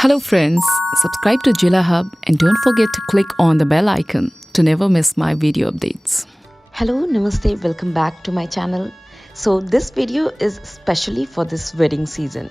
Hello friends, subscribe to Jiilahub and don't forget to click on the bell icon to never miss my video updates. Hello, Namaste, welcome back to my channel. So this video is specially for this wedding season.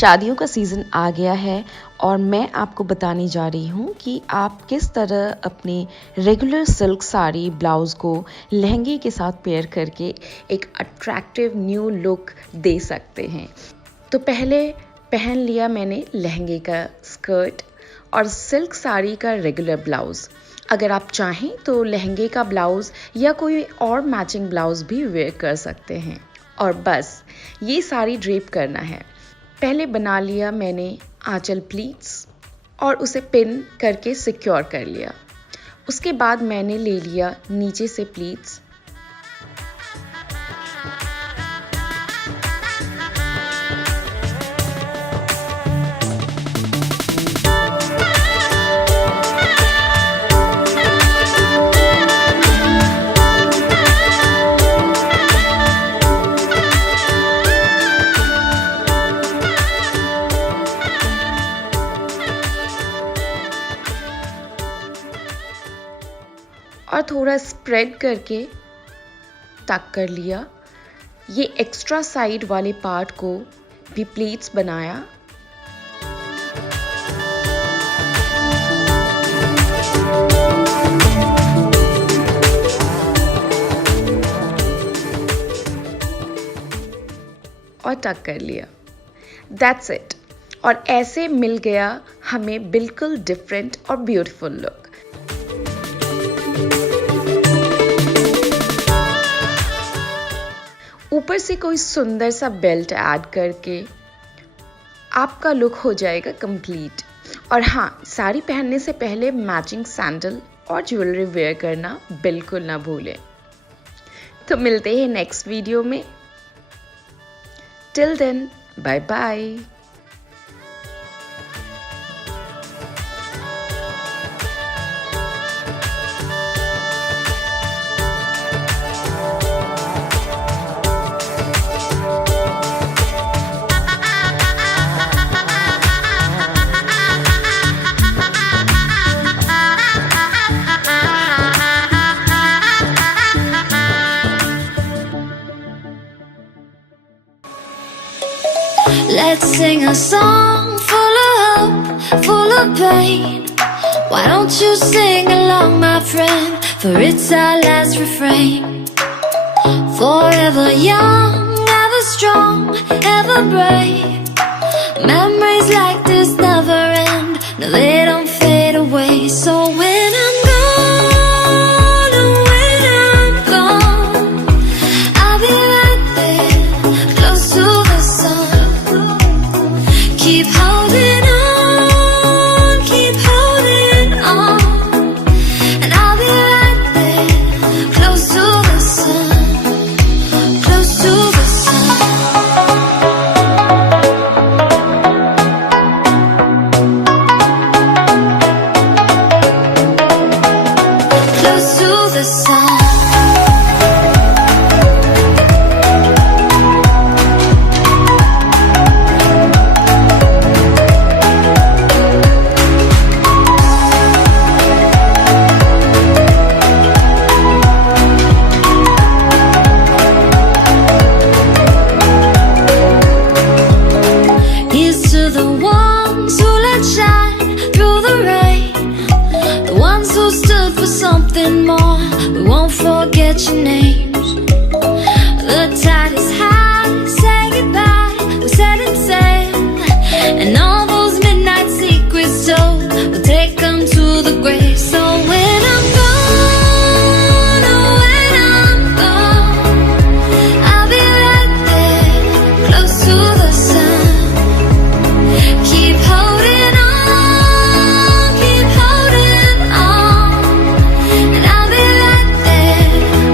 शादियों का season आ गया है और मैं आपको बताने जा रही हूँ कि आप किस तरह अपने रेगुलर सिल्क साड़ी ब्लाउज़ को लहंगे के साथ पेयर करके एक अट्रैक्टिव न्यू लुक दे सकते हैं। तो पहले पहन लिया मैंने लहंगे का स्कर्ट और सिल्क साड़ी का रेगुलर ब्लाउज़। अगर आप चाहें तो लहंगे का ब्लाउज़ या कोई और मैचिंग ब्लाउज़ भी वेयर कर सकते हैं। और बस ये साड़ी ड्रेप करना है। पहले बना लिया मैंने आंचल प्लीट्स और उसे पिन करके सिक्योर कर लिया। उसके बाद मैंने ले लिया नीचे से प्लीट्स और थोड़ा स्प्रेड करके टक कर लिया। ये एक्स्ट्रा साइड वाले पार्ट को भी प्लीट्स बनाया। और टक कर लिया। That's it. और ऐसे मिल गया हमें बिल्कुल डिफरेंट और ब्यूटीफुल लुक। ऊपर से कोई सुंदर सा बेल्ट ऐड करके आपका लुक हो जाएगा कंप्लीट। और हाँ, साड़ी पहनने से पहले मैचिंग सैंडल और ज्वेलरी वेयर करना बिल्कुल ना भूलें। तो मिलते हैं नेक्स्ट वीडियो में। Till then, bye bye. Let's sing a song full of hope, full of pain. Why don't you sing along, my friend? For it's our last refrain. Forever young, ever strong, ever brave. Memories like this never end. No, they don't fade away. So when I'm gone, oh, when I'm gone, I'll be right there, close to the sun. Keep holding on, and I'll be right there, close to the sun, close to the sun. Close to the sun. Here's to the ones who let shine through the rain, the ones who stood for something more. We won't forget your names. The tide is high, say goodbye, we're setting sail, and all those midnight secrets told, we'll take them to the grave. So when I'm gone, oh, when I'm gone, I'll be right there, close to the sun. Keep holding on, and I'll be right there,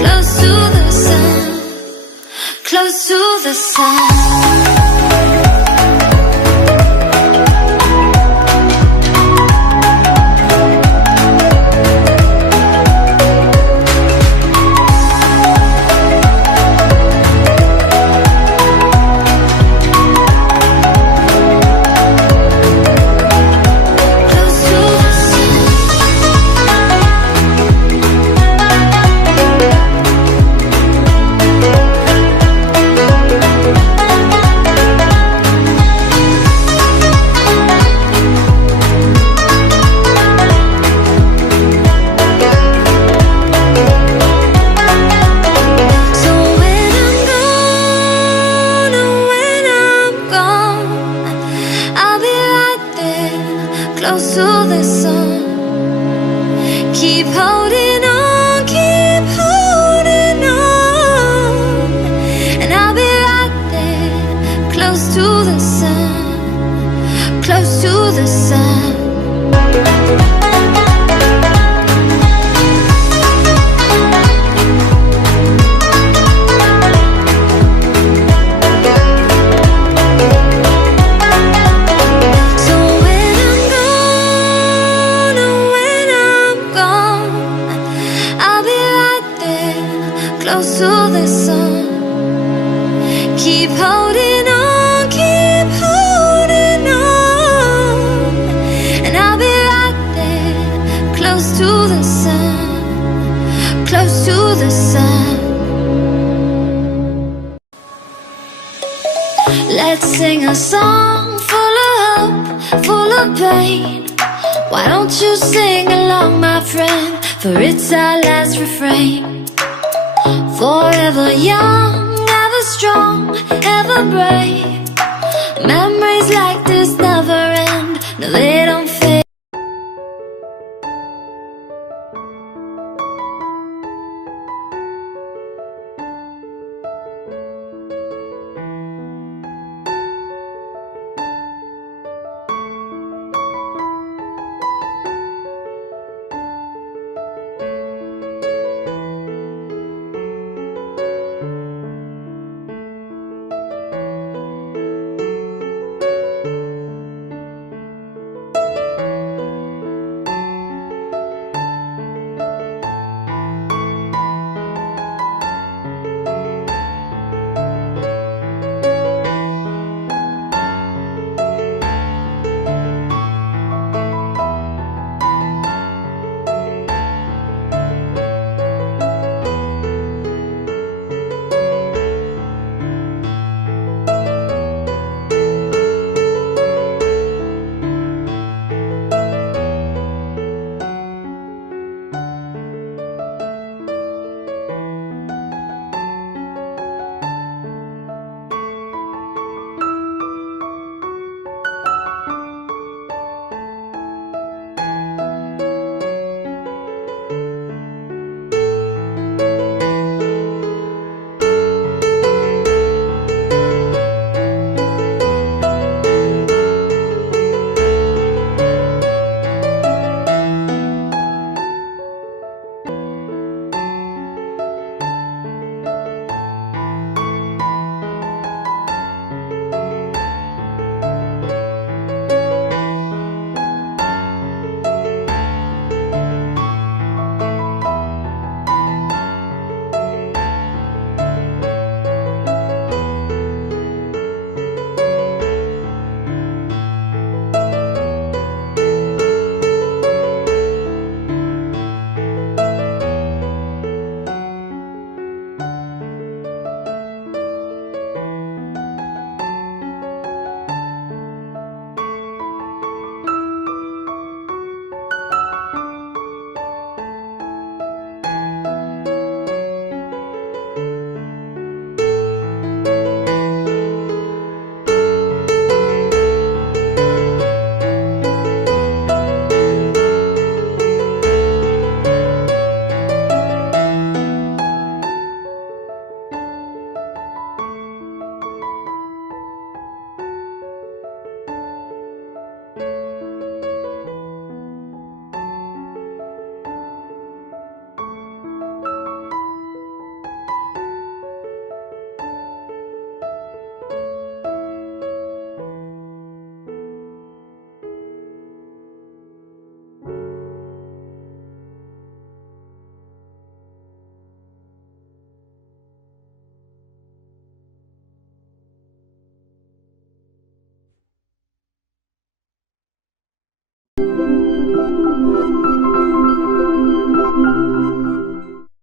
close to close to the sun. Keep holding on, keep holding on, and I'll be right there, close to the sun, close to the sun. Close to the sun. Keep holding on, keep holding on, and I'll be right there, close to the sun, close to the sun. Let's sing a song full of hope, full of pain. Why don't you sing along, my friend, for it's our last refrain. Forever young, ever strong, ever brave. Memories like this never